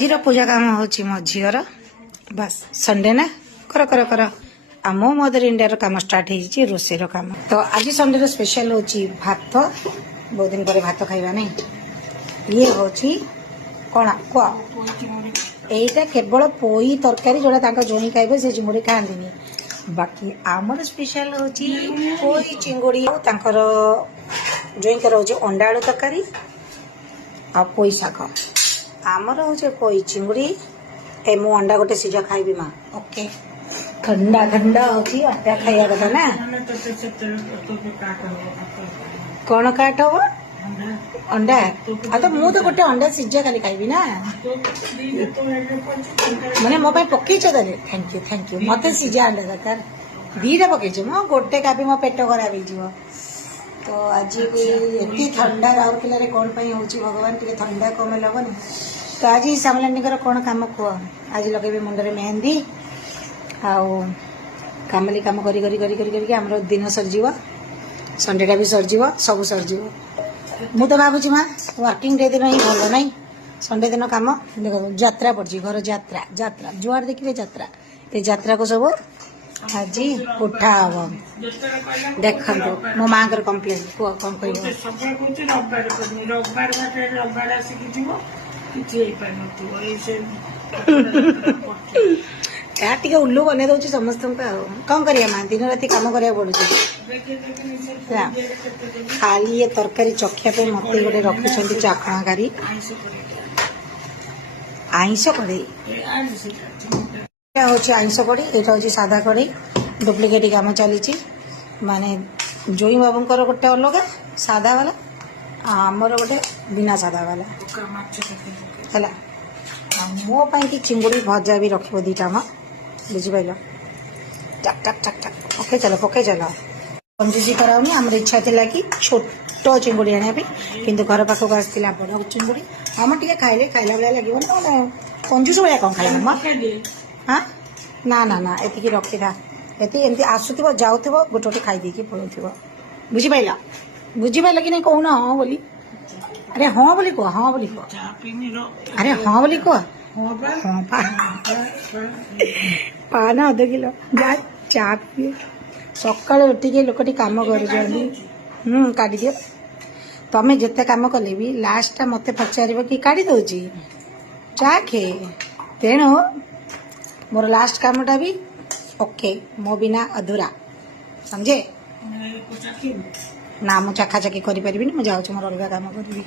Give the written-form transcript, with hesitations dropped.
आज पूजा काम हूँ मो झीर बस संडे ना कर कर कर आ मो मदर इंडिया काम स्टार्ट हो रोषेर काम। तो आज संडे स्पेशल हूँ भात, बहुत दिन पर भात खाइबा नहीं। ये हूँ कौन कह यहीटा केवल पोई तरकारी जोड़ा जोई खाइबे से चिंगुड़ी खाआंतीनी। बाकी आमर स्पेशल हूँ पोई चिंगुड़ी जोईकर हूँ अंडा आलू तरकारी आ पोई शाग। आमर हूँ पोई चिंगुड़ी ए मु अंडा गोटे सिझा खाइबी माँ। ओके ठंडा ठंडा हूँ अंडा खाइबा कथा ना। कौन काट हम अंडा आ तो मु तो गोटे अंडा सिझा खाली खाइबी ना माने मो पाई पकईच ताले। थैंक यू मत सिझा अंडा दरकार दीटा पकईच मो गोटे कापी मो पेट खराब हो। तो आज एति ठंडा राउरकेला रे कौन पाई होची भगवान टिके ठंडा कम लगनी। तो आज सामलानीकर कौन काम कह आज लगे मुंडे मेहंदी आउ कामली काम करी करी करी करी करी आमर दिन सरजीव संडेटा भी सरजीव सब सरजीव। मु तो भावुची माँ वर्किंग डे दिन ही भल ना संडे दिन काम देख यात्रा पड़ी घर यात्रा यात्रा जुआर देखिए यात्रा ये यात्रा को सब आज उठा हम देख मो माँ कम्प्लेन कह कौन कह उल्लू बन दौर समस्त कौन कर दिन राति कम करा पड़ू खाली ये तरकारी चखिया मत गोटे रखी चाखणाकारी आईस कड़े हूँ आईस कड़ी यहाँ हूँ सादा कड़ी डुप्लिकेट कम चली माने जोई बाबूंकर गोटे अलग सादा वाला आमर गोटे बिना सादा वाला है। मो पाई कि चिंगुड़ी भजा भी रख दीटा माँ बुझिपाल टक टक टक टक पके चल कंजूसी कराऊनी आम इच्छा थी कि छोट चिंगुड़ी आने किंतु घर पाखक आसला बड़ चिंगुड़ी आम टे खाइले खाइला भाया लगे ना कंजूस भाया कौन खाइल हाँ ना ना ना एति रखी था एमती आसुव जाऊ गोटे गोटे खाई पड़ो बुझिपाल बुझिपाल कि नहीं कहून हाँ बोली अरे हाँ बोली कह हाँ बोली कह अरे हाँ बोली कह हाँ पान अध किलो जा चा पी सका उठिके लोक कम कर काढ़ी दियो तमें जिते कम कले भी लास्ट मत पचार कि काढ़ी दौची चा खे तेणु मोर लास्ट कामटा भी ओके मो बिना अधूरा समझे ना मु चाखा चाखी करी परिबिनी मु जाऊँ मोर अलग काम करी।